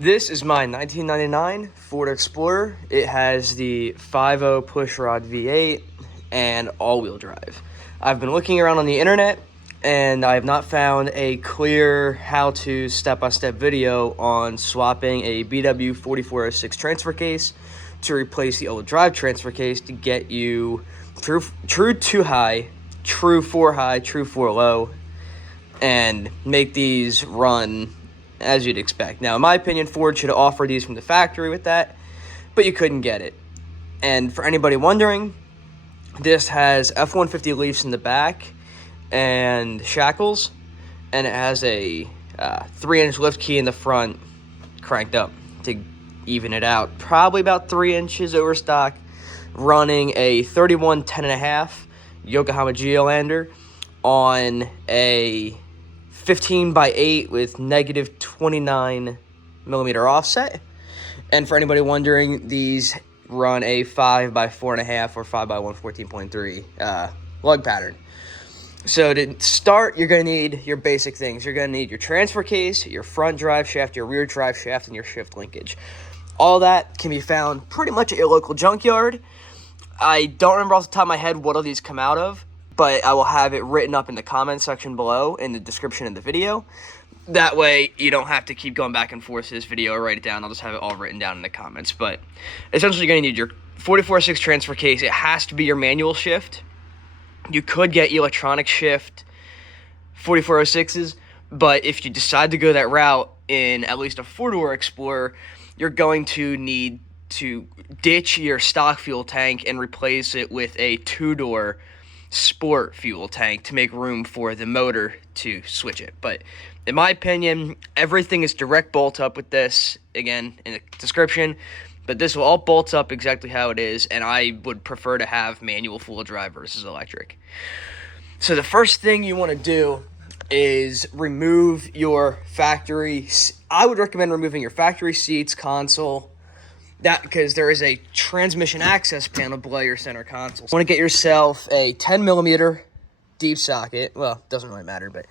This is my 1999 Ford Explorer. It has the 5.0 pushrod V8 and all-wheel drive. I've been looking around on the internet and I have not found a clear how-to step-by-step video on swapping a BW4406 transfer case to replace the old drive transfer case to get you true 2 high, true 4 high, true 4 low, and make these run as you'd expect. Now, in my opinion, Ford should offer these from the factory with that, but you couldn't get it. And for anybody wondering, this has F-150 leafs in the back and shackles, and it has a 3-inch lift key in the front cranked up to even it out. Probably about 3 inches over stock, running a 31 10.5 Yokohama Geolander on a 15x8 with negative 29 millimeter offset. And for anybody wondering, these run a 5x4.5 or 5x1 14.3 lug pattern. So to start, you're going to need your basic things. You're going to need your transfer case, your front drive shaft, your rear drive shaft, and your shift linkage. All that can be found pretty much at your local junkyard. I don't remember off the top of my head what all these come out of, but I will have it written up in the comment section below in the description of the video. That way, you don't have to keep going back and forth to this video or write it down. I'll just have it all written down in the comments. But essentially, you're going to need your 4406 transfer case. It has to be your manual shift. You could get electronic shift 4406s, but if you decide to go that route in at least a 4-door Explorer, you're going to need to ditch your stock fuel tank and replace it with a 2-door sport fuel tank to make room for the motor to switch it. But in my opinion, everything is direct bolt up with this, again in the description, but this will all bolt up exactly how it is, and I would prefer to have manual full drive versus electric. So the first thing you want to do is remove your factory. I would recommend removing your factory seats, console, that because there is a transmission access panel below your center console. You want to get yourself a 10 millimeter deep socket. Well, it doesn't really matter, but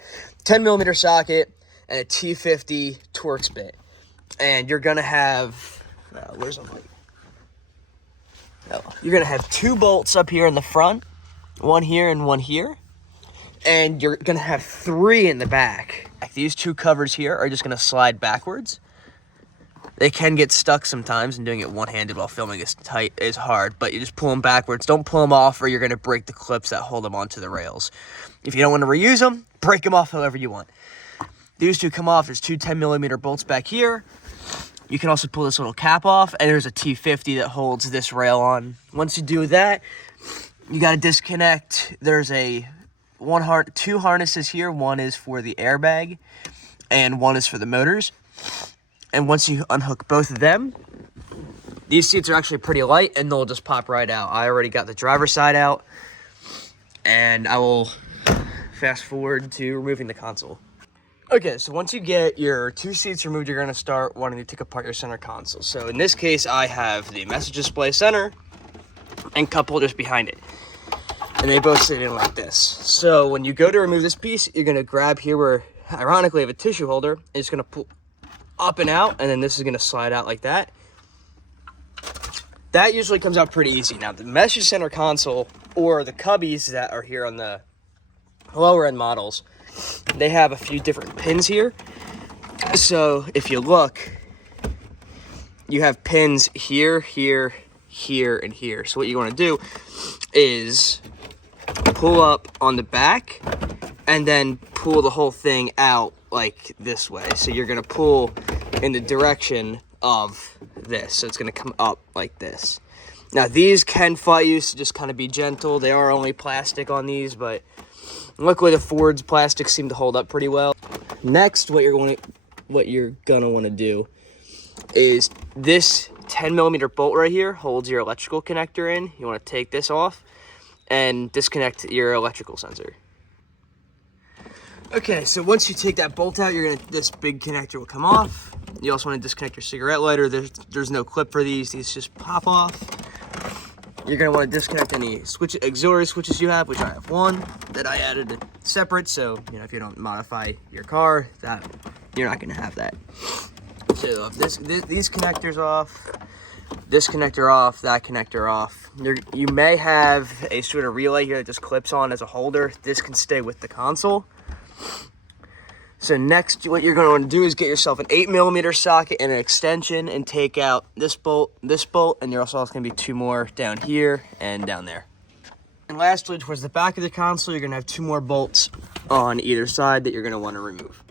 10 millimeter socket and a T50 Torx bit. And you're going to have, where's the light? Oh, you're going to have 2 bolts up here in the front, one here and one here. And you're going to have 3 in the back. These 2 covers here are just going to slide backwards. They can get stuck sometimes, and doing it one-handed while filming is tight is hard, but you just pull them backwards. Don't pull them off, or you're going to break the clips that hold them onto the rails. If you don't want to reuse them, break them off however you want. These 2 come off. There's 2 10 millimeter bolts back here. You can also pull this little cap off, and there's a T50 that holds this rail on. Once you do that, you got to disconnect. There's a 2 harnesses here. One is for the airbag, and one is for the motors. And once you unhook both of them, these seats are actually pretty light, and they'll just pop right out. I already got the driver's side out, and I will fast forward to removing the console. Okay, so once you get your 2 seats removed, you're going to start wanting to take apart your center console. So in this case, I have the message display center and cup holders behind it. And they both sit in like this. So when you go to remove this piece, you're going to grab here where, ironically, I have a tissue holder. And it's going to pull up and out, and then this is going to slide out like that. That usually comes out pretty easy. Now, the message center console, or the cubbies that are here on the lower end models, they have a few different pins here. So if you look, you have pins here, here, here, and here. So what you want to do is pull up on the back and then pull the whole thing out like this way. So you're going to pull in the direction of this. So it's going to come up like this. Now these can fight you, so just kind of be gentle. They are only plastic on these, but luckily the Ford's plastics seem to hold up pretty well. Next, what you're going to want to do is this 10 millimeter bolt right here holds your electrical connector in. You want to take this off and disconnect your electrical sensor. Okay, so once you take that bolt out, this big connector will come off. You also want to disconnect your cigarette lighter. There's no clip for these. These just pop off. You're going to want to disconnect any auxiliary switches you have, which I have one that I added separate. So, if you don't modify your car, you're not going to have that. So these connectors off, this connector off, that connector off. You may have a sort of relay here that just clips on as a holder. This can stay with the console. So next, what you're going to want to do is get yourself an 8mm socket and an extension and take out this bolt, and there also going to be 2 more down here and down there. And lastly, towards the back of the console, you're going to have 2 more bolts on either side that you're going to want to remove.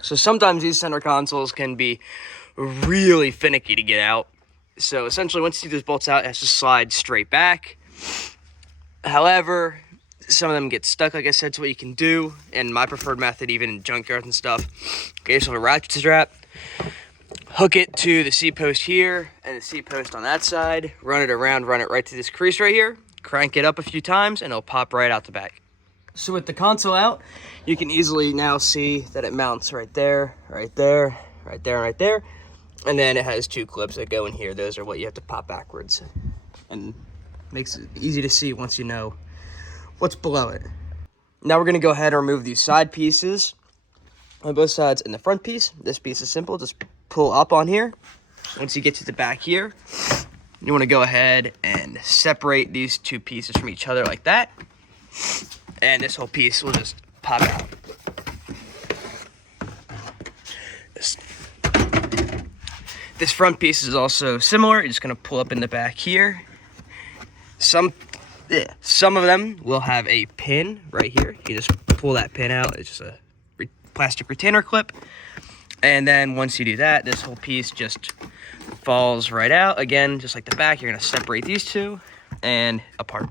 So sometimes these center consoles can be really finicky to get out. So essentially, once you take those bolts out, it has to slide straight back. However, some of them get stuck, like I said, so what you can do, and my preferred method, even in junkyards and stuff, get yourself a ratchet strap, hook it to the C-post here, and the C-post on that side, run it around, run it right to this crease right here, crank it up a few times, and it'll pop right out the back. So with the console out, you can easily now see that it mounts right there, right there, right there, right there, and then it has 2 clips that go in here. Those are what you have to pop backwards, and makes it easy to see once you know what's below it. Now we're going to go ahead and remove these side pieces on both sides and the front piece. This piece is simple. Just pull up on here. Once you get to the back here, you want to go ahead and separate these 2 pieces from each other like that. And this whole piece will just pop out. This front piece is also similar. You're just going to pull up in the back here. Some of them will have a pin right here. You can just pull that pin out. It's just a plastic retainer clip. And then once you do that, this whole piece just falls right out. Again, just like the back, you're going to separate these 2 and apart.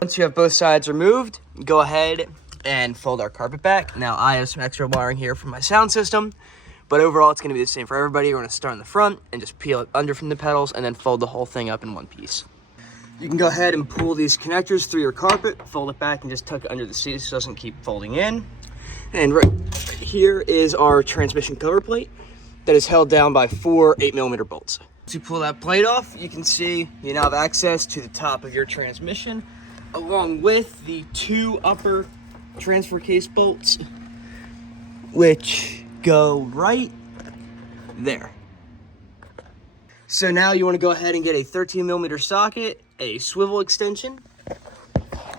Once you have both sides removed, go ahead and fold our carpet back. Now, I have some extra wiring here for my sound system, but overall, it's going to be the same for everybody. We're going to start in the front and just peel it under from the pedals and then fold the whole thing up in one piece. You can go ahead and pull these connectors through your carpet, fold it back, and just tuck it under the seat so it doesn't keep folding in. And right here is our transmission cover plate that is held down by 4 8mm bolts. To pull that plate off, you can see you now have access to the top of your transmission, along with the 2 upper transfer case bolts, which go right there. So now you want to go ahead and get a 13mm socket, a swivel extension,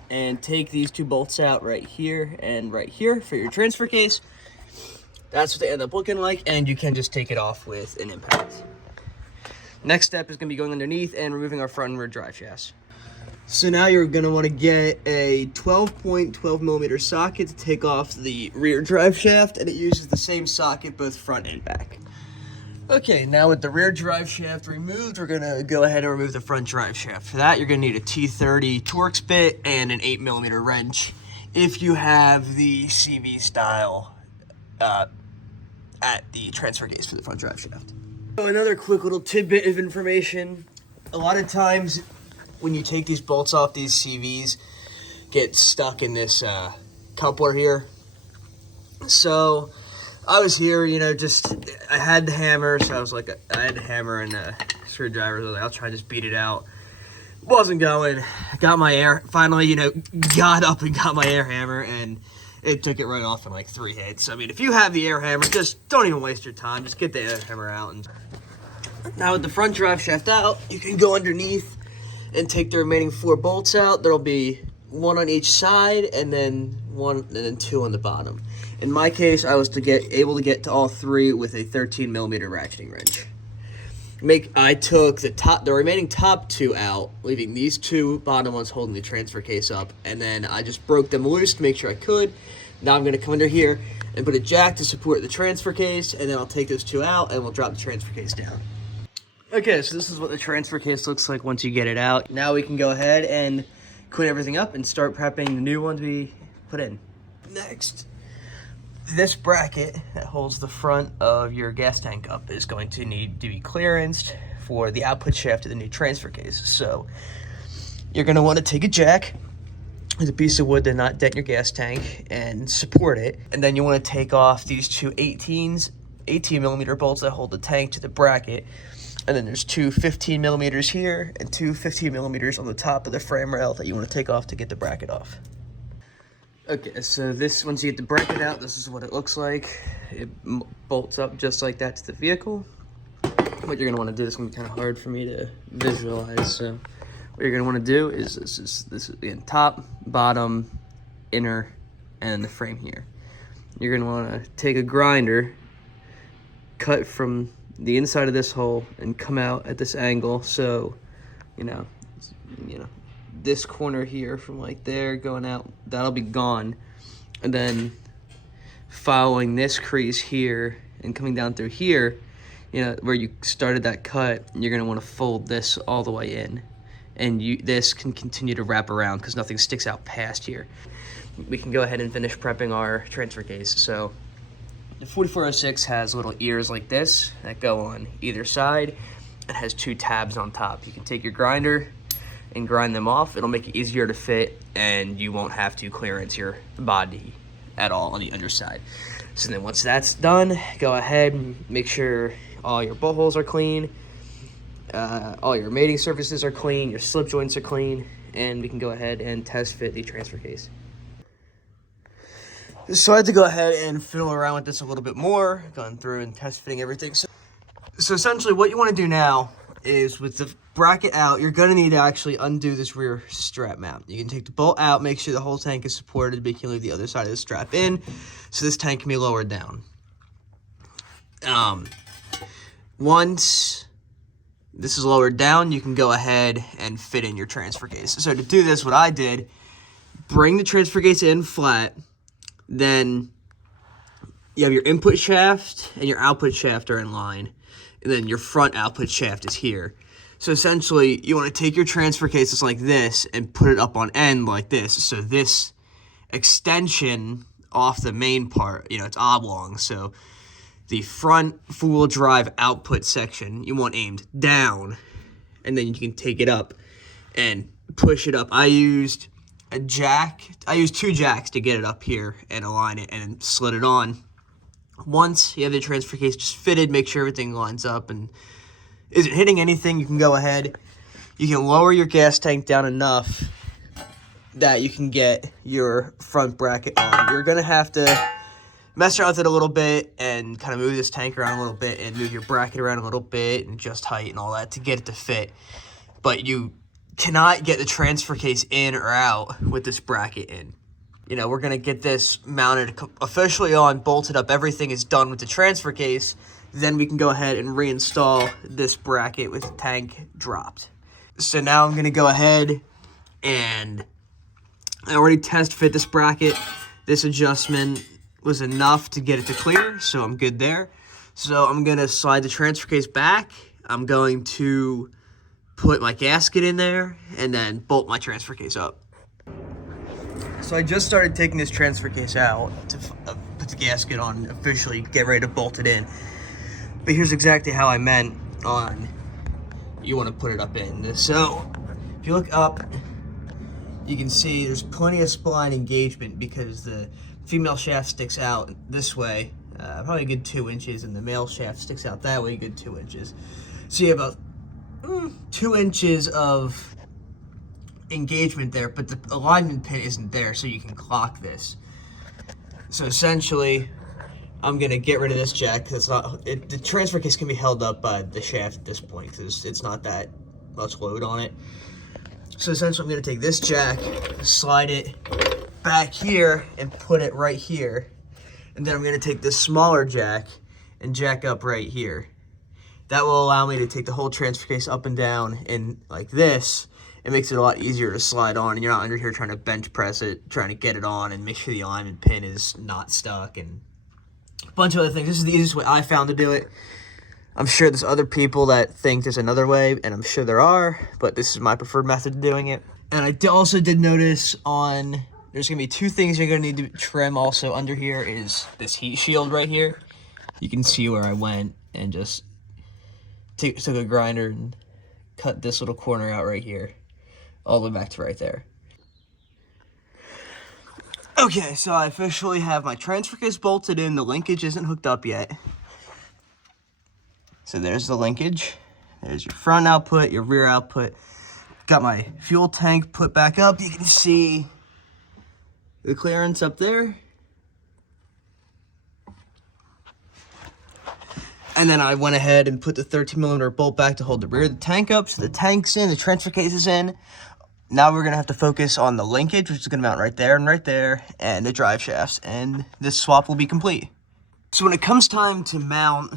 and take these 2 bolts out right here and right here for your transfer case. That's what they end up looking like, and you can just take it off with an impact. Next step is going to be going underneath and removing our front and rear drive shafts. So now you're going to want to get a 12.12mm socket to take off the rear drive shaft, and it uses the same socket both front and back. Okay, now with the rear drive shaft removed, we're going to go ahead and remove the front drive shaft. For that, you're going to need a T30 Torx bit and an 8mm wrench if you have the CV style at the transfer case for the front drive shaft. So another quick little tidbit of information. A lot of times when you take these bolts off, these CVs get stuck in this coupler here. So I was here, I had the hammer, so I was like, I had the hammer and a screwdriver. I was like, I'll try and just beat it out. Wasn't going. Got my finally, got up and got my air hammer, and it took it right off in like 3 hits. I mean, if you have the air hammer, just don't even waste your time. Just get the air hammer out. And now with the front drive shaft out, you can go underneath and take the remaining 4 bolts out. There'll be 1 on each side, and then 1 and then 2 on the bottom. In my case, I was able to get to all 3 with a 13mm ratcheting wrench. I took the remaining top 2 out, leaving these 2 bottom ones holding the transfer case up, and then I just broke them loose to make sure I could. Now I'm going to come under here and put a jack to support the transfer case, and then I'll take those 2 out and we'll drop the transfer case down. Okay, so this is what the transfer case looks like once you get it out. Now we can go ahead and clean everything up and start prepping the new ones we put in. Next, this bracket that holds the front of your gas tank up is going to need to be clearanced for the output shaft of the new transfer case. So you're going to want to take a jack with a piece of wood to not dent your gas tank and support it. And then you want to take off these 2 18mm bolts that hold the tank to the bracket. And then there's 2 15mm here and 2 15mm on the top of the frame rail that you want to take off to get the bracket off. Okay, so once you get the bracket out, this is what it looks like. It bolts up just like that to the vehicle. what you're gonna want to do, this is gonna be kind of hard for me to visualize, so what you're gonna want to do is this is again top, bottom, inner, and then the frame here. You're gonna want to take a grinder, cut from the inside of this hole and come out at this angle, so you know this corner here from like there going out, that'll be gone, and then following this crease here and coming down through here, where you started that cut, you're gonna want to fold this all the way in, and this can continue to wrap around because nothing sticks out past here. We can go ahead and finish prepping our transfer case. So the 4406 has little ears like this that go on either side. It has 2 tabs on top. You can take your grinder and grind them off. It'll make it easier to fit, and you won't have to clearance your body at all on the underside. So then once that's done, go ahead and make sure all your bolt holes are clean, all your mating surfaces are clean, your slip joints are clean, and we can go ahead and test fit the transfer case. So I had to go ahead and fiddle around with this a little bit more, gone through and test fitting everything. So essentially what you want to do now is, with the bracket out, you're going to need to actually undo this rear strap mount. You can take the bolt out, make sure the whole tank is supported, but you can leave the other side of the strap in, so this tank can be lowered down. Once this is lowered down, you can go ahead and fit in your transfer case. So to do this, what I did, bring the transfer case in flat, then you have your input shaft and your output shaft are in line, and then your front output shaft is here. So essentially, you want to take your transfer cases like this and put it up on end like this. So this extension off the main part, it's oblong. So the front four-wheel drive output section, you want aimed down, and then you can take it up and push it up. I used a jack. I used 2 jacks to get it up here and align it and slid it on. Once you have the transfer case just fitted, make sure everything lines up and isn't hitting anything, you can go ahead. You can lower your gas tank down enough that you can get your front bracket on. You're going to have to mess around with it a little bit and kind of move this tank around a little bit and move your bracket around a little bit and adjust height and all that to get it to fit. But you cannot get the transfer case in or out with this bracket in. We're going to get this mounted officially on, bolted up. Everything is done with the transfer case. Then we can go ahead and reinstall this bracket with the tank dropped. So now I'm going to go ahead and I already test fit this bracket. This adjustment was enough to get it to clear, so I'm good there. So I'm going to slide the transfer case back. I'm going to put my gasket in there and then bolt my transfer case up. So I just started taking this transfer case out to put the gasket on, officially get ready to bolt it in. But here's exactly how I meant on you want to put it up in. So if you look up, you can see there's plenty of spline engagement because the female shaft sticks out this way, probably a good 2 inches, and the male shaft sticks out that way, a good 2 inches. So you have about 2 inches of engagement there, but the alignment pin isn't there, so you can clock this. So essentially, I'm gonna get rid of this jack because the transfer case can be held up by the shaft at this point because it's not that much load on it. So essentially, I'm gonna take this jack, slide it back here, and put it right here, and then I'm gonna take this smaller jack and jack up right here. That will allow me to take the whole transfer case up and down and like this. It makes it a lot easier to slide on, and you're not under here trying to bench press it, trying to get it on and make sure the alignment pin is not stuck and a bunch of other things. This is the easiest way I found to do it. I'm sure there's other people that think there's another way, and I'm sure there are, but this is my preferred method of doing it. And I also did notice there's going to be 2 things you're going to need to trim also under here is this heat shield right here. You can see where I went and just took a grinder and cut this little corner out right here, all the way back to right there. Okay, so I officially have my transfer case bolted in. The linkage isn't hooked up yet. So there's the linkage. There's your front output, your rear output. Got my fuel tank put back up. You can see the clearance up there. And then I went ahead and put the 13mm bolt back to hold the rear of the tank up. So the tank's in, the transfer case is in. Now we're gonna have to focus on the linkage, which is gonna mount right there, and the drive shafts, and this swap will be complete. So when it comes time to mount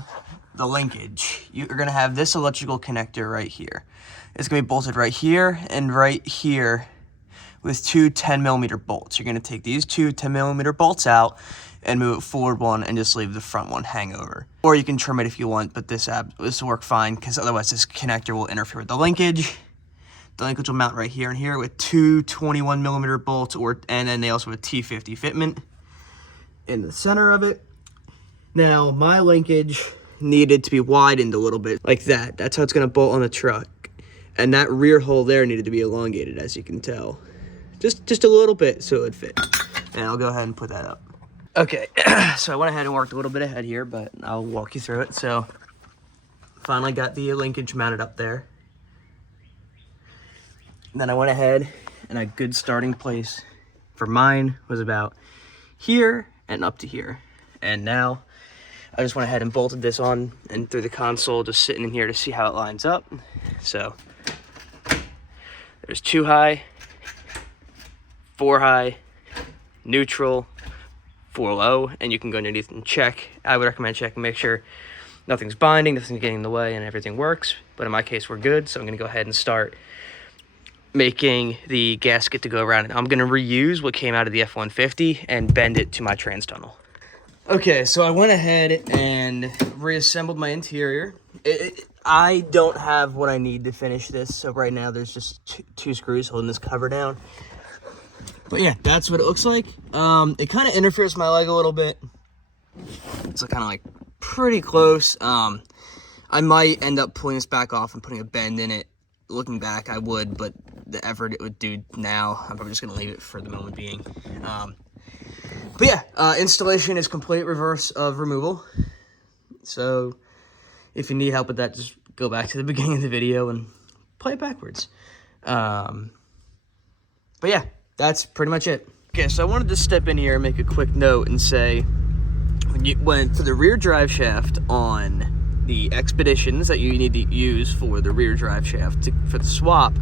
the linkage, you're gonna have this electrical connector right here. It's gonna be bolted right here and right here with two 10mm bolts. You're gonna take these two 10mm bolts out and move it forward one and just leave the front one hang over. Or you can trim it if you want, but this will work fine because otherwise this connector will interfere with the linkage. The linkage will mount right here and here with two 21mm bolts, and then they also have a T50 fitment in the center of it. Now, my linkage needed to be widened a little bit like that. That's how it's gonna bolt on the truck. And that rear hole there needed to be elongated, as you can tell. Just a little bit so it would fit. And I'll go ahead and put that up. Okay, so I went ahead and worked a little bit ahead here, but I'll walk you through it. So, finally got the linkage mounted up there. And then I went ahead, and a good starting place for mine was about here and up to here. And now, I just went ahead and bolted this on and through the console, just sitting in here to see how it lines up. So, there's 2 high, 4 high, neutral, 4 low, and you can go underneath and check. I would recommend checking, make sure nothing's binding, nothing's getting in the way, and everything works. But in my case, we're good, so I'm gonna go ahead and start making the gasket to go around it. I'm gonna reuse what came out of the F-150 and bend it to my trans tunnel. Okay, so I went ahead and reassembled my interior. I don't have what I need to finish this, so right now there's just two screws holding this cover down. But yeah, that's what it looks like. It kind of interferes with my leg a little bit. It's kind of like pretty close. I might end up pulling this back off and putting a bend in it. Looking back, I would, but the effort it would do now, I'm probably just gonna leave it for the moment being. But yeah, installation is complete reverse of removal. So if you need help with that, just go back to the beginning of the video and play it backwards. But yeah, that's pretty much it. Okay, so I wanted to step in here and make a quick note and say, when for the rear drive shaft on the Expeditions that you need to use for the rear drive shaft for the swap,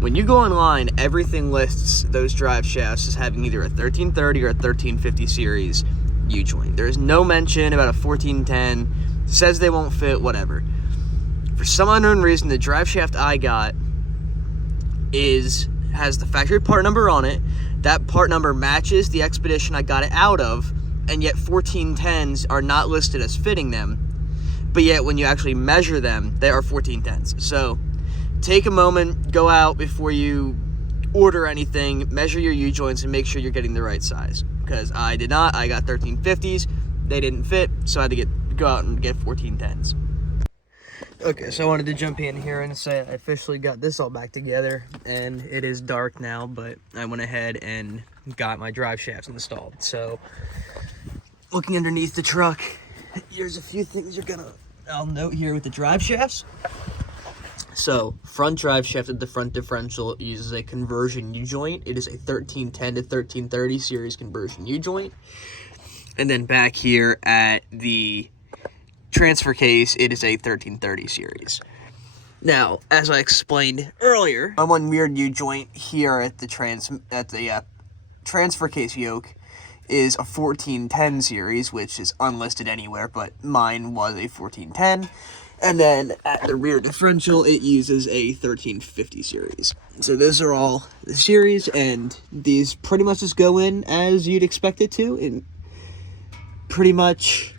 when you go online, everything lists those drive shafts as having either a 1330 or a 1350 series U-joint. There is no mention about a 1410, says they won't fit, whatever. For some unknown reason, the drive shaft I got has the factory part number on it. That part number matches the Expedition I got it out of, and yet 1410s are not listed as fitting them. But yet, when you actually measure them, they are 1410s. So, take a moment, go out before you order anything, measure your U-joints, and make sure you're getting the right size. Because I did not. I got 1350s. They didn't fit, so I had to go out and get 1410s. Okay, so I wanted to jump in here and say I officially got this all back together, and it is dark now, but I went ahead and got my drive shafts installed. So, looking underneath the truck, here's a few things I'll note here with the drive shafts. So, front drive shaft at the front differential uses a conversion U-joint. It is a 1310 to 1330 series conversion U-joint. And then back here at the transfer case, it is a 1330 series. Now, as I explained earlier, my one weird U-joint here at the transfer case yoke is a 1410 series, which is unlisted anywhere, but mine was a 1410. And then at the rear differential, it uses a 1350 series. So those are all the series, and these pretty much just go in as you'd expect it to. And pretty much,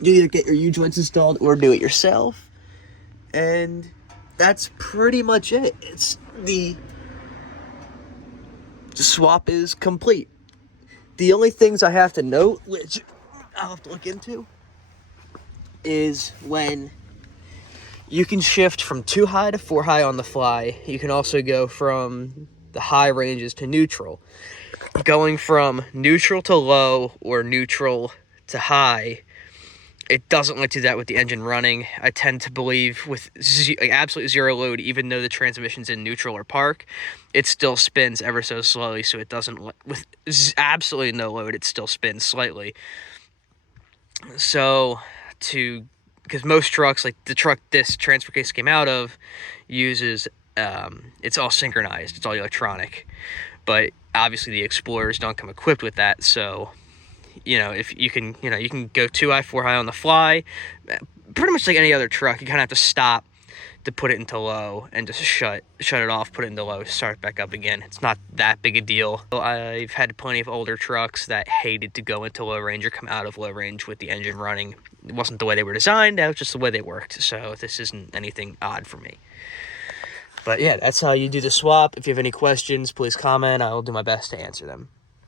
you either get your U-joints installed or do it yourself. And that's pretty much it. The swap is complete. The only things I have to note, which I'll have to look into, is when you can shift from 2 high to 4 high on the fly. You can also go from the high ranges to neutral. Going from neutral to low or neutral to high, it doesn't let you do that with the engine running. I tend to believe with absolute zero load, even though the transmission's in neutral or park, it still spins ever so slowly, so it doesn't, with absolutely no load, it still spins slightly. So to because most trucks, like the truck this transfer case came out of, uses, it's all synchronized, it's all electronic. But obviously the Explorers don't come equipped with that, so, you know, if you can, you know, you can go 2 4 high on the fly, pretty much like any other truck. You kind of have to stop to put it into low and just shut it off, put it into low, start it back up again. It's not that big a deal. I've had plenty of older trucks that hated to go into low range or come out of low range with the engine running. It wasn't the way they were designed, that was just the way they worked, so this isn't anything odd for me. But yeah, that's how you do the swap. If you have any questions, please comment. I will do my best to answer them.